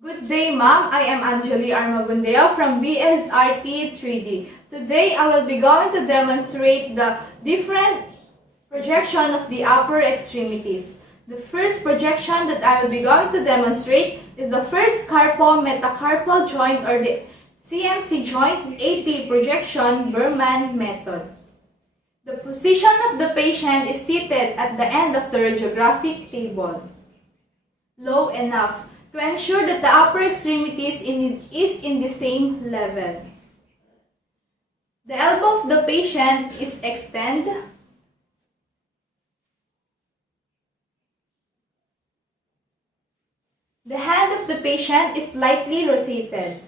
Good day, ma'am. I am Anjali Armagundeo from BSRT 3D. Today, I will be going to demonstrate the different projection of the upper extremities. The first projection that I will be going to demonstrate is the first carpo-metacarpal joint or the CMC joint AP projection Berman method. The position of the patient is seated at the end of the radiographic table, low enough, to ensure that the upper extremities is in the same level. The elbow of the patient is extended. The hand of the patient is slightly rotated.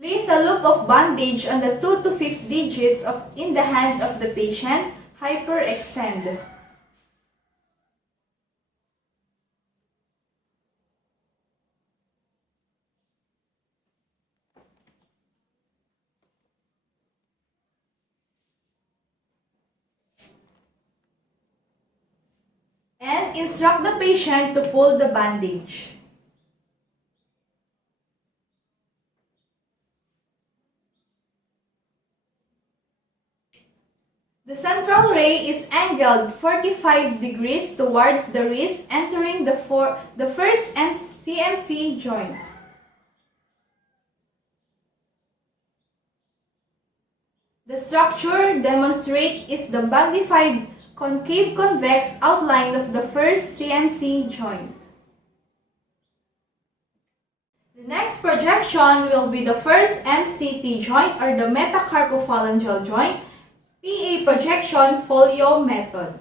Place a loop of bandage on the 2 to 5th digits in the hand of the patient. Hyperextend. And instruct the patient to pull the bandage. The central ray is angled 45 degrees towards the wrist, entering the first CMC joint. The structure demonstrated is the magnified concave convex outline of the first CMC joint. The next projection will be the first MCP joint or the metacarpophalangeal joint, PA projection folio method.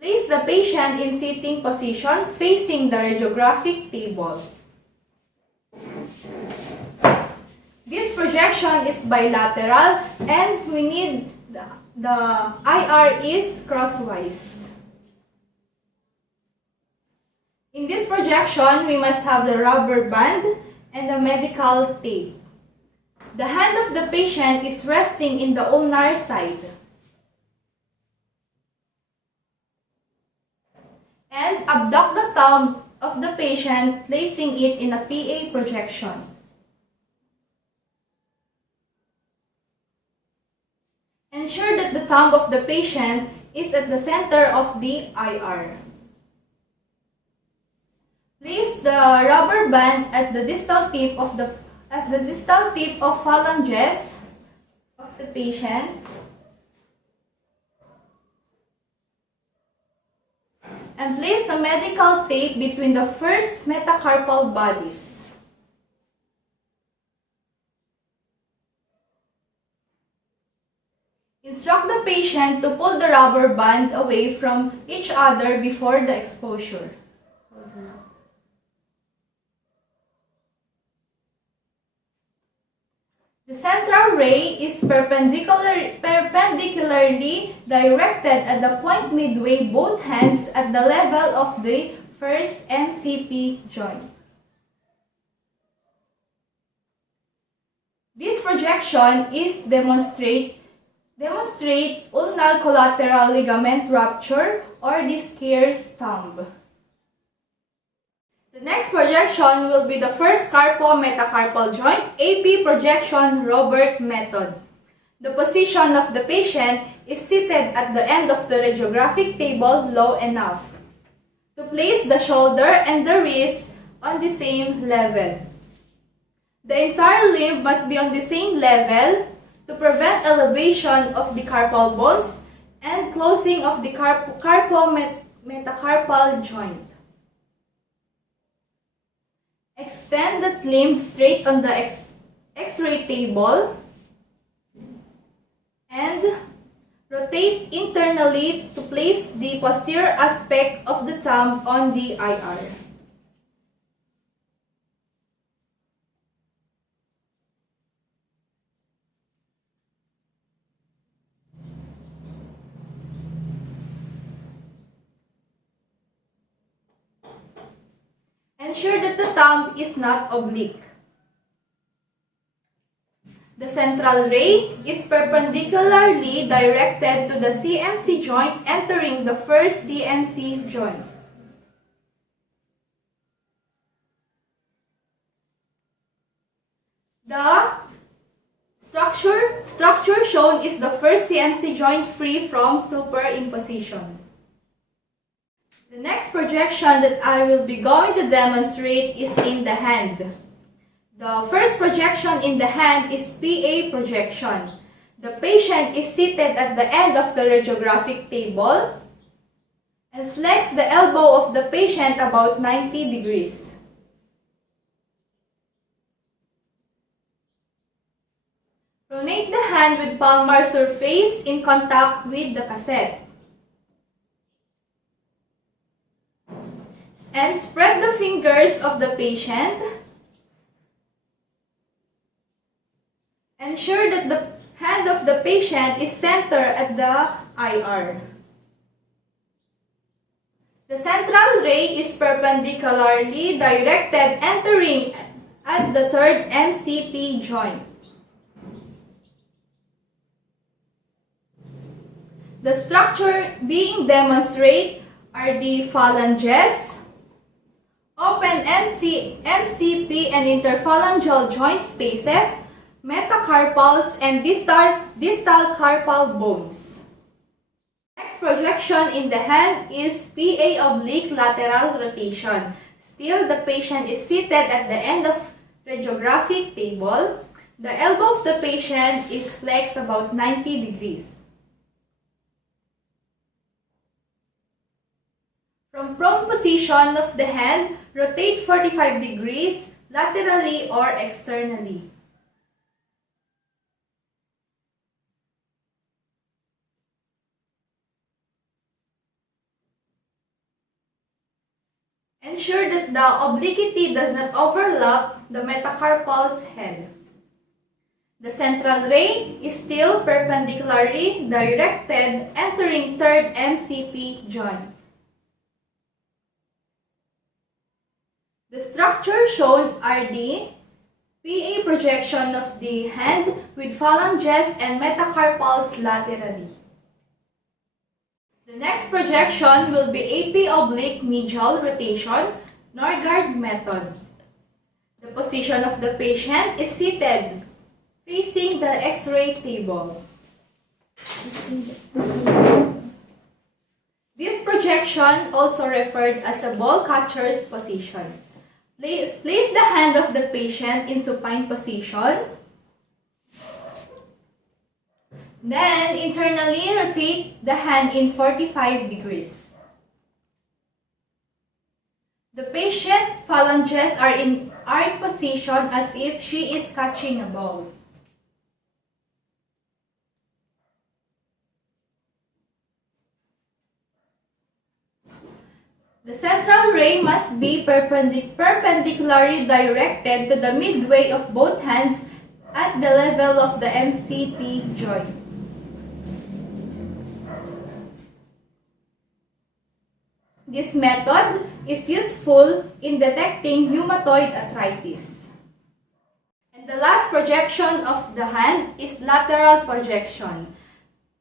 Place the patient in sitting position facing the radiographic table. This projection is bilateral and we need the IR is crosswise. In this projection, we must have the rubber band and the medical tape. The hand of the patient is resting in the ulnar side. And abduct the thumb of the patient, placing it in a PA projection. Ensure that the thumb of the patient is at the center of the IR. Place the rubber band at the distal tip of phalanges of the patient. And place a medical tape between the first metacarpal bodies. Instruct the patient to pull the rubber band away from each other before the exposure. The central ray is perpendicularly directed at the point midway both hands at the level of the first MCP joint. This projection is demonstrate ulnar collateral ligament rupture or the Scare's thumb. The next projection will be the first carpo-metacarpal joint, AP projection Robert method. The position of the patient is seated at the end of the radiographic table low enough to place the shoulder and the wrist on the same level. The entire limb must be on the same level to prevent elevation of the carpal bones and closing of the carpo-metacarpal joint. Extend the limb straight on the X-ray table and rotate internally to place the posterior aspect of the thumb on the IR. Ensure that the thumb is not oblique. The central ray is perpendicularly directed to the CMC joint, entering the first CMC joint. The structure shown is the first CMC joint free from superimposition. The next projection that I will be going to demonstrate is in the hand. The first projection in the hand is PA projection. The patient is seated at the end of the radiographic table and flex the elbow of the patient about 90 degrees. Pronate the hand with palmar surface in contact with the cassette. And spread the fingers of the patient. Ensure that the hand of the patient is centered at the IR. The central ray is perpendicularly directed, entering at the third MCP joint. The structure being demonstrated are the phalanges, open MCP and interphalangeal joint spaces, metacarpals, and distal carpal bones. Next projection in the hand is PA oblique lateral rotation. Still, the patient is seated at the end of radiographic table. The elbow of the patient is flexed about 90 degrees. From prone position of the hand, rotate 45 degrees laterally or externally. Ensure that the obliquity does not overlap the metacarpal's head. The central ray is still perpendicularly directed, entering third MCP joint. The structure shown are the PA projection of the hand with phalanges and metacarpals laterally. The next projection will be AP oblique medial rotation, Norgard method. The position of the patient is seated, facing the X-ray table. This projection, also referred as a ball catcher's position. Place the hand of the patient in supine position. Then, internally rotate the hand in 45 degrees. The patient phalanges are in position as if she is catching a ball. The central ray must be perpendicularly directed to the midway of both hands at the level of the MCP joint. This method is useful in detecting rheumatoid arthritis. And the last projection of the hand is lateral projection.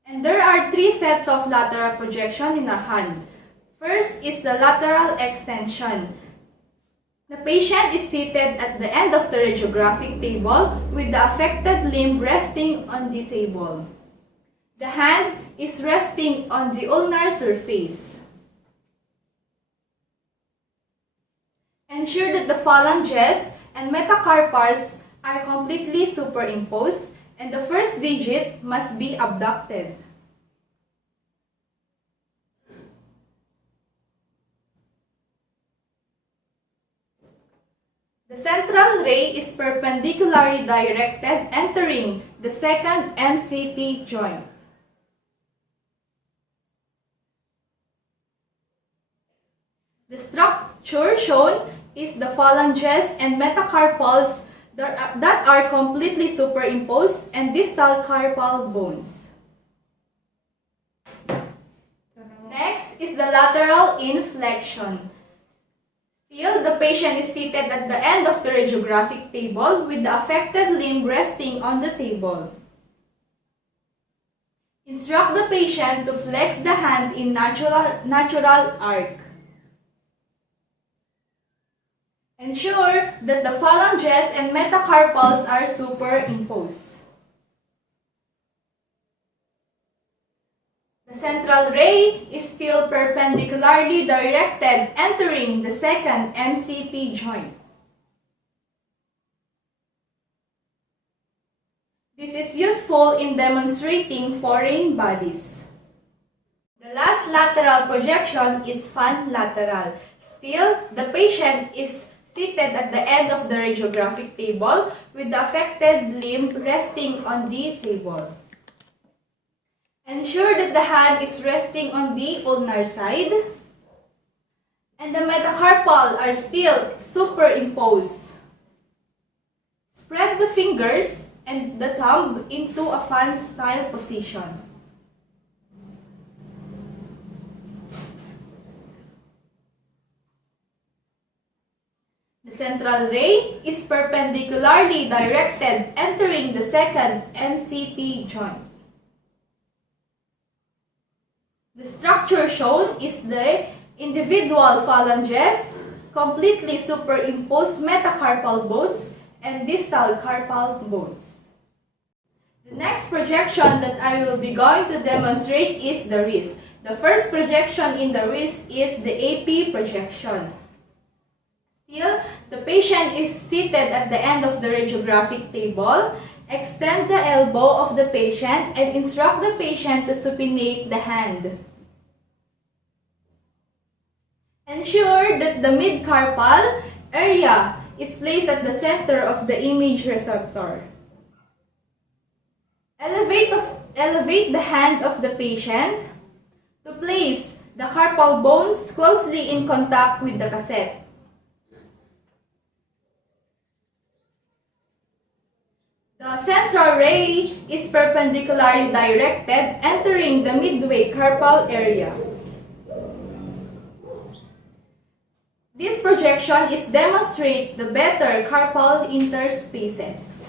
And there are 3 sets of lateral projection in our hand. First is the lateral extension. The patient is seated at the end of the radiographic table with the affected limb resting on the table. The hand is resting on the ulnar surface. Ensure that the phalanges and metacarpals are completely superimposed and the first digit must be abducted. The central ray is perpendicularly directed, entering the second MCP joint. The structure shown is the phalanges and metacarpals that are completely superimposed and distal carpal bones. Next is the lateral inflection. Still, the patient is seated at the end of the radiographic table with the affected limb resting on the table. Instruct the patient to flex the hand in natural arc. Ensure that the phalanges and metacarpals are superimposed. The central ray is still perpendicularly directed, entering the second MCP joint. This is useful in demonstrating foreign bodies. The last lateral projection is fan lateral. Still, the patient is seated at the end of the radiographic table with the affected limb resting on the table. Ensure that the hand is resting on the ulnar side and the metacarpal are still superimposed. Spread the fingers and the thumb into a fan-style position. The central ray is perpendicularly directed, entering the second MCP joint. The structure shown is the individual phalanges, completely superimposed metacarpal bones, and distal carpal bones. The next projection that I will be going to demonstrate is the wrist. The first projection in the wrist is the AP projection. Still, the patient is seated at the end of the radiographic table. Extend the elbow of the patient and instruct the patient to supinate the hand. Ensure that the midcarpal area is placed at the center of the image receptor. Elevate the hand of the patient to place the carpal bones closely in contact with the cassette. The central ray is perpendicularly directed, entering the midway carpal area. This projection is demonstrate the better carpal interspaces.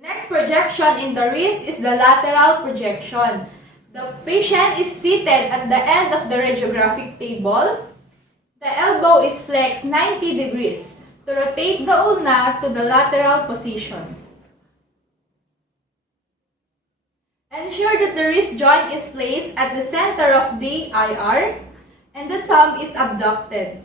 Next projection in the wrist is the lateral projection. The patient is seated at the end of the radiographic table. The elbow is flexed 90 degrees to rotate the ulna to the lateral position. Ensure that the wrist joint is placed at the center of the IR and the thumb is abducted.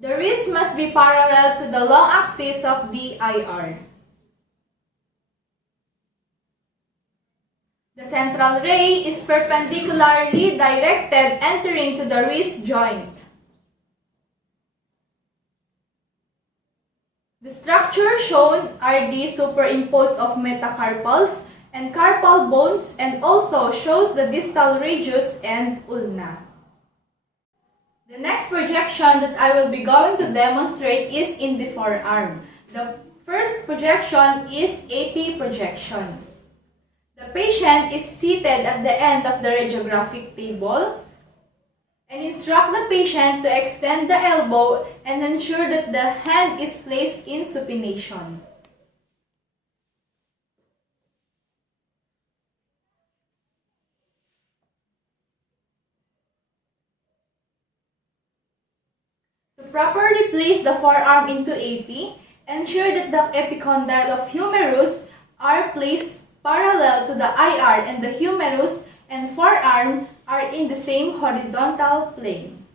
The wrist must be parallel to the long axis of the IR. The central ray is perpendicularly directed, entering to the wrist joint. The structure shown are the superimposed of metacarpals and carpal bones and also shows the distal radius and ulna. The next projection that I will be going to demonstrate is in the forearm. The first projection is AP projection. The patient is seated at the end of the radiographic table and instruct the patient to extend the elbow and ensure that the hand is placed in supination. To properly place the forearm into AP, ensure that the epicondyle of humerus are placed parallel to the IR and the humerus and forearm are in the same horizontal plane.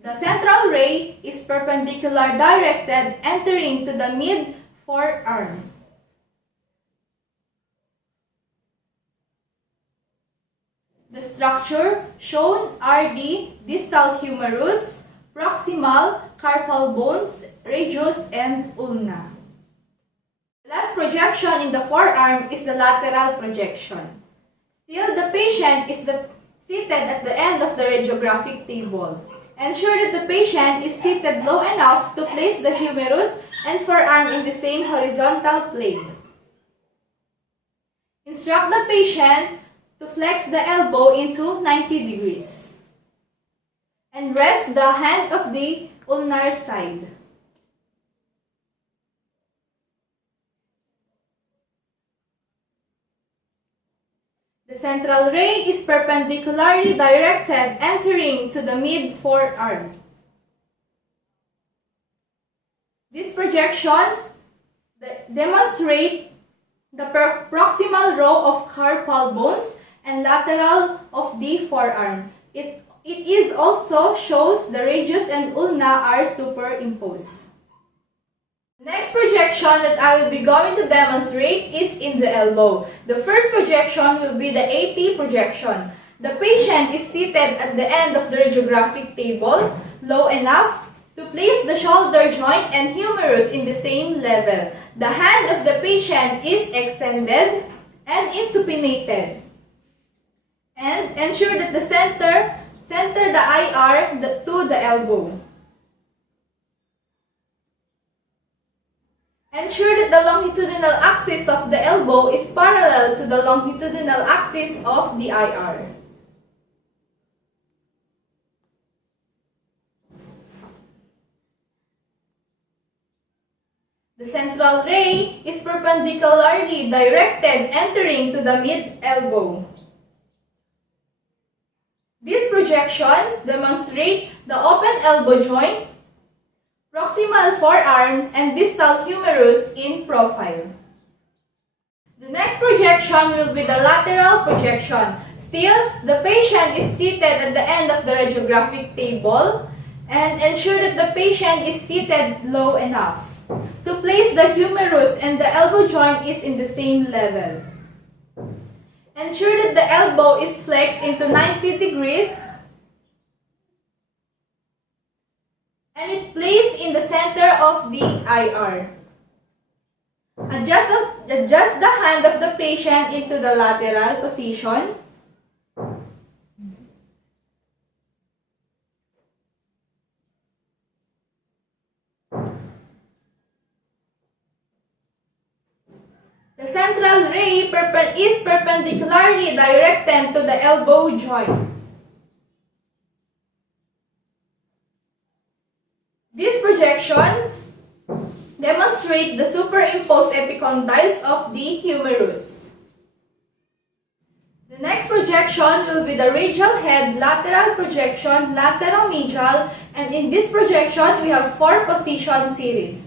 The central ray is perpendicular directed, entering to the mid-forearm. The structure shown are the distal humerus, proximal carpal bones, radius, and ulna. The last projection in the forearm is the lateral projection. Still, the patient is seated at the end of the radiographic table. Ensure that the patient is seated low enough to place the humerus and forearm in the same horizontal plane. Instruct the patient to flex the elbow into 90 degrees. And rest the hand of the ulnar side. The central ray is perpendicularly directed, entering to the mid-forearm. These projections demonstrate the proximal row of carpal bones and lateral of the forearm. It is also shows the radius and ulna are superimposed. Next projection that I will be going to demonstrate is in the elbow. The first projection will be the AP projection. The patient is seated at the end of the radiographic table, low enough to place the shoulder joint and humerus in the same level. The hand of the patient is extended and insupinated. And ensure that the center the IR to the elbow. Ensure that the longitudinal axis of the elbow is parallel to the longitudinal axis of the IR. The central ray is perpendicularly directed, entering to the mid-elbow. This projection demonstrates the open elbow joint, proximal forearm, and distal humerus in profile. The next projection will be the lateral projection. Still, the patient is seated at the end of the radiographic table, and ensure that the patient is seated low enough to place the humerus and the elbow joint is in the same level. Ensure that the elbow is flexed into 90 degrees and it placed in the center of the IR. Adjust the hand of the patient into the lateral position. The central ray is perpendicularly directed to the elbow joint. These projections demonstrate the superimposed epicondyles of the humerus. The next projection will be the radial head lateral projection, lateral-medial, and in this projection we have 4 position series.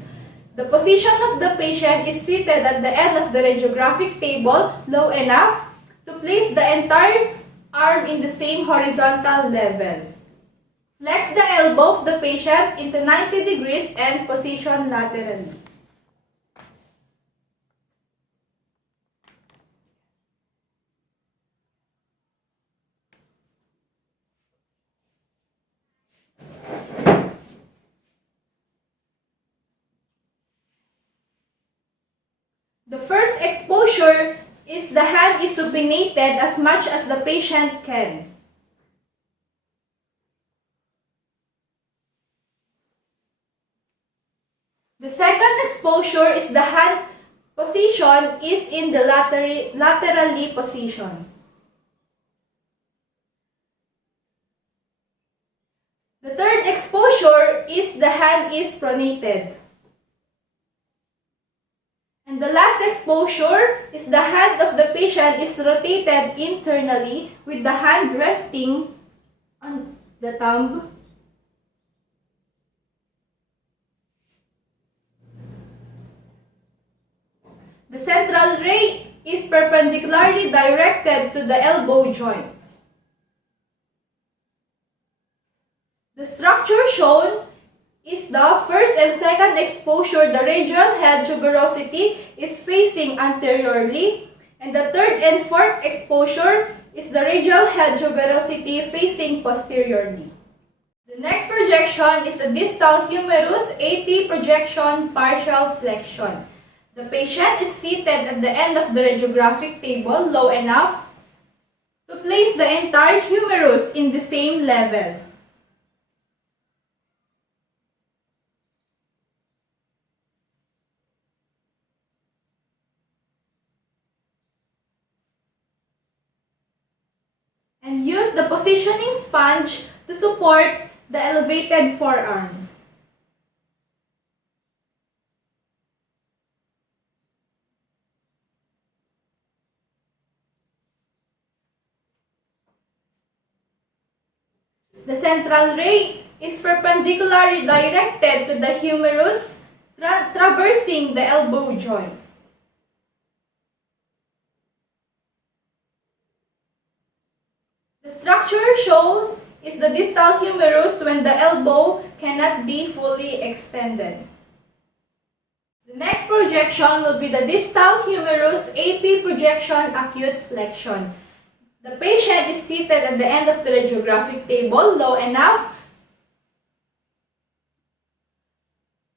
The position of the patient is seated at the end of the radiographic table, low enough to place the entire arm in the same horizontal level. Flex the elbow of the patient into 90 degrees and position laterally. The first exposure is the hand is supinated as much as the patient can. The second exposure is the hand position is in the laterally position. The third exposure is the hand is pronated. And the last exposure is the hand of the patient is rotated internally with the hand resting on the thumb. The central ray is perpendicularly directed to the elbow joint. The structure shown is the first and second exposure. The radial head tuberosity is facing anteriorly, and the third and fourth exposure is the radial head tuberosity facing posteriorly. The next projection is a distal humerus AP projection partial flexion. The patient is seated at the end of the radiographic table, low enough to place the entire humerus in the same level. and use the positioning sponge to support the elevated forearm. The central ray is perpendicularly directed to the humerus, traversing the elbow joint. The structure shows is the distal humerus when the elbow cannot be fully extended. The next projection will be the distal humerus AP projection acute flexion. The patient is seated at the end of the radiographic table, low enough,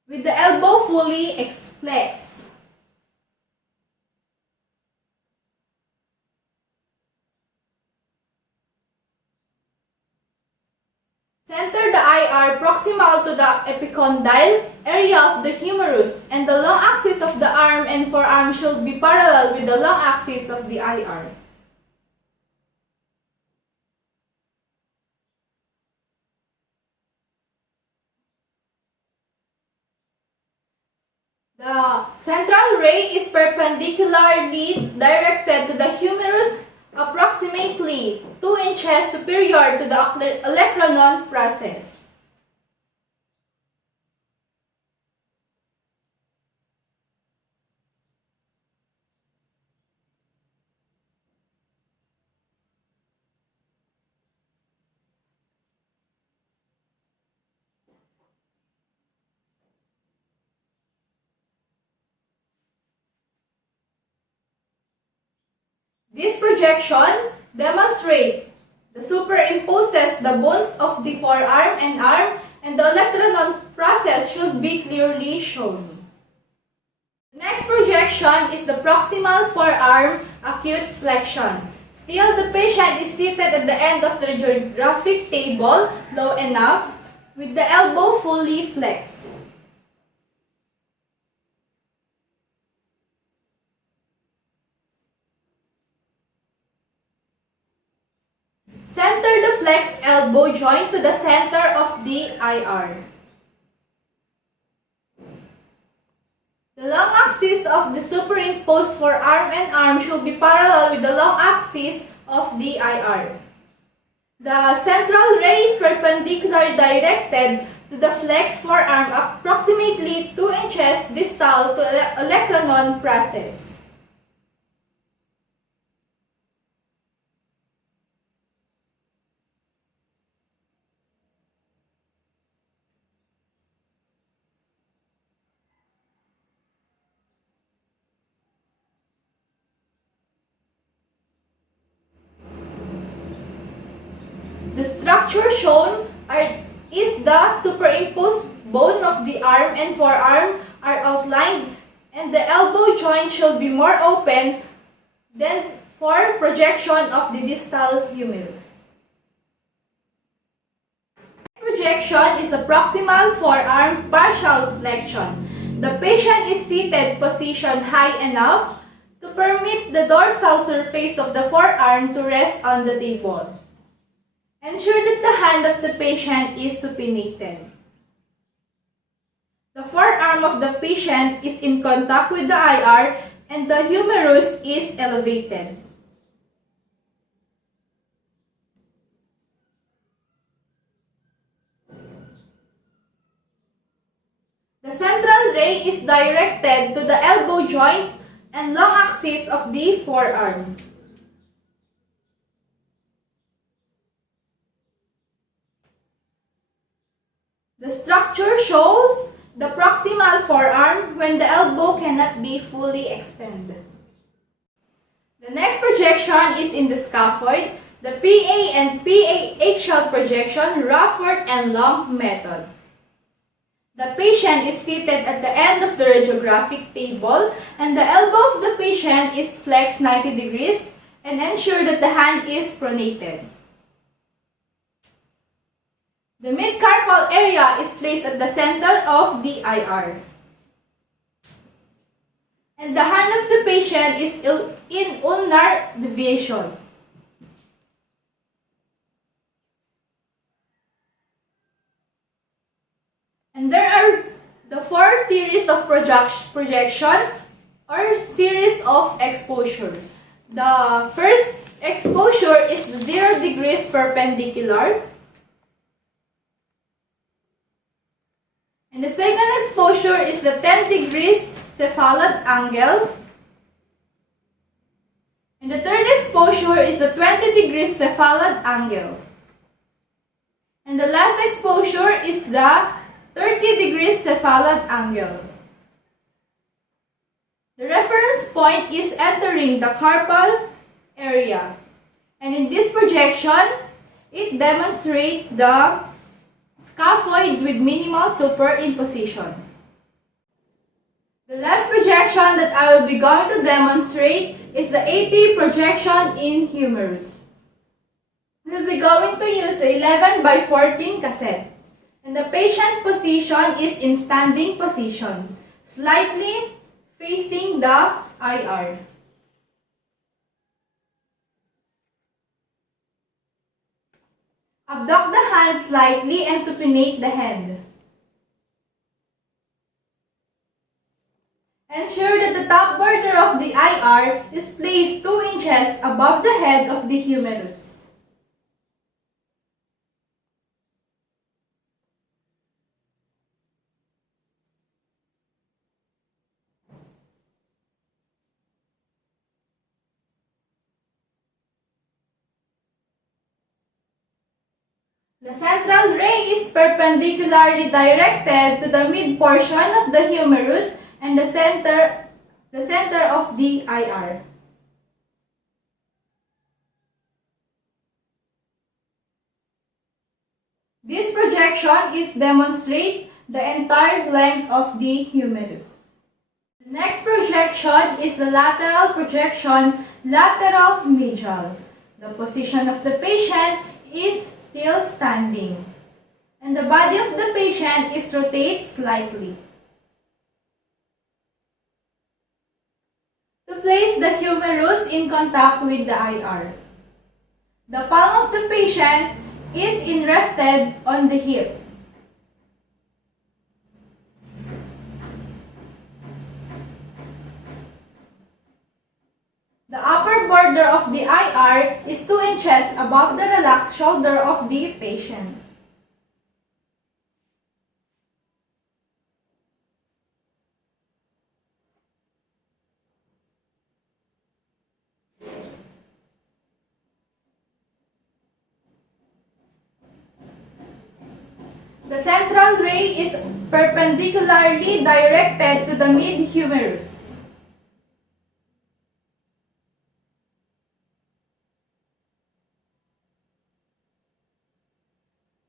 with the elbow fully flexed. Center the IR proximal to the epicondyle area of the humerus, and the long axis of the arm and forearm should be parallel with the long axis of the IR. The central ray is perpendicularly directed to the humerus, approximately 2 inches superior to the olecranon process. This projection demonstrates the superimposes the bones of the forearm and arm, and the olecranon process should be clearly shown. The next projection is the proximal forearm acute flexion. Still, the patient is seated at the end of the radiographic table, low enough, with the elbow fully flexed. Center the flexed elbow joint to the center of the IR. The long axis of the superimposed forearm and arm should be parallel with the long axis of the IR. The central ray is perpendicularly directed to the flexed forearm, approximately 2 inches distal to olecranon process. The structure shown is the superimposed bone of the arm and forearm are outlined, and the elbow joint should be more open than for projection of the distal humerus. Projection is a proximal forearm partial flexion. The patient is seated positioned high enough to permit the dorsal surface of the forearm to rest on the table. Ensure that the hand of the patient is supinated. The forearm of the patient is in contact with the IR and the humerus is elevated. The central ray is directed to the elbow joint and long axis of the forearm. The structure shows the proximal forearm when the elbow cannot be fully extended. The next projection is in the scaphoid, the PA and PAHL projection, Rafford and Long method. The patient is seated at the end of the radiographic table, and the elbow of the patient is flexed 90 degrees, and ensure that the hand is pronated. The mid-carpal area is placed at the center of the IR. And the hand of the patient is in ulnar deviation. series of projection or series of exposure. The first exposure is the 0 degrees perpendicular. And the second exposure is the 10 degrees cephalad angle. And the third exposure is the 20 degrees cephalad angle. And the last exposure is the 30 degrees cephalad angle. The reference point is entering the carpal area. And in this projection, it demonstrates the scaphoid with minimal superimposition. The last projection that I will be going to demonstrate is the AP projection in humerus. We will be going to use the 11 by 14 cassette. And the patient position is in standing position, slightly facing the IR. Abduct the hand slightly and supinate the hand. Ensure that the top border of the IR is placed 2 inches above the head of the humerus. The central ray is perpendicularly directed to the mid portion of the humerus and the center of the IR. This projection is demonstrate the entire length of the humerus. The next projection is the lateral projection, lateromedial. The position of the patient is still standing, and the body of the patient is rotated slightly. To place the humerus in contact with the IR, the palm of the patient is rested on the hip. The upper border of the IR is 2 inches above the relaxed shoulder of the patient. The central ray is perpendicularly directed to the mid-humerus.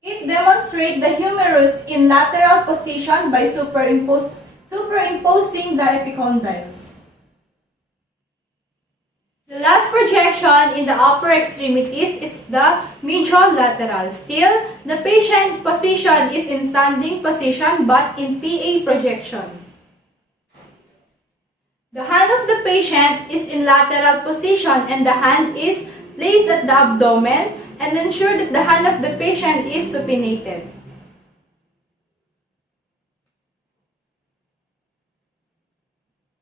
It demonstrates the humerus in lateral position by superimposing the epicondyles. The last projection in the upper extremities is the medial-lateral. Still, the patient position is in standing position but in PA projection. The hand of the patient is in lateral position and the hand is placed at the abdomen, and ensure that the hand of the patient is supinated.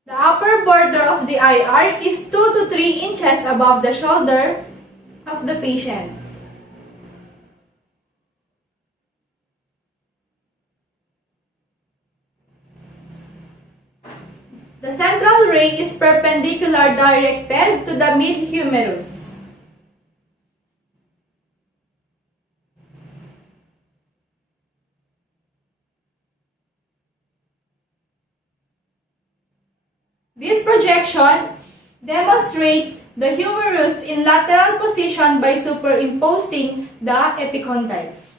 The upper border of the IR is 2 to 3 inches above the shoulder of the patient. The central ray is perpendicular directed to the mid-humerus. This projection demonstrates the humerus in lateral position by superimposing the epicondyles.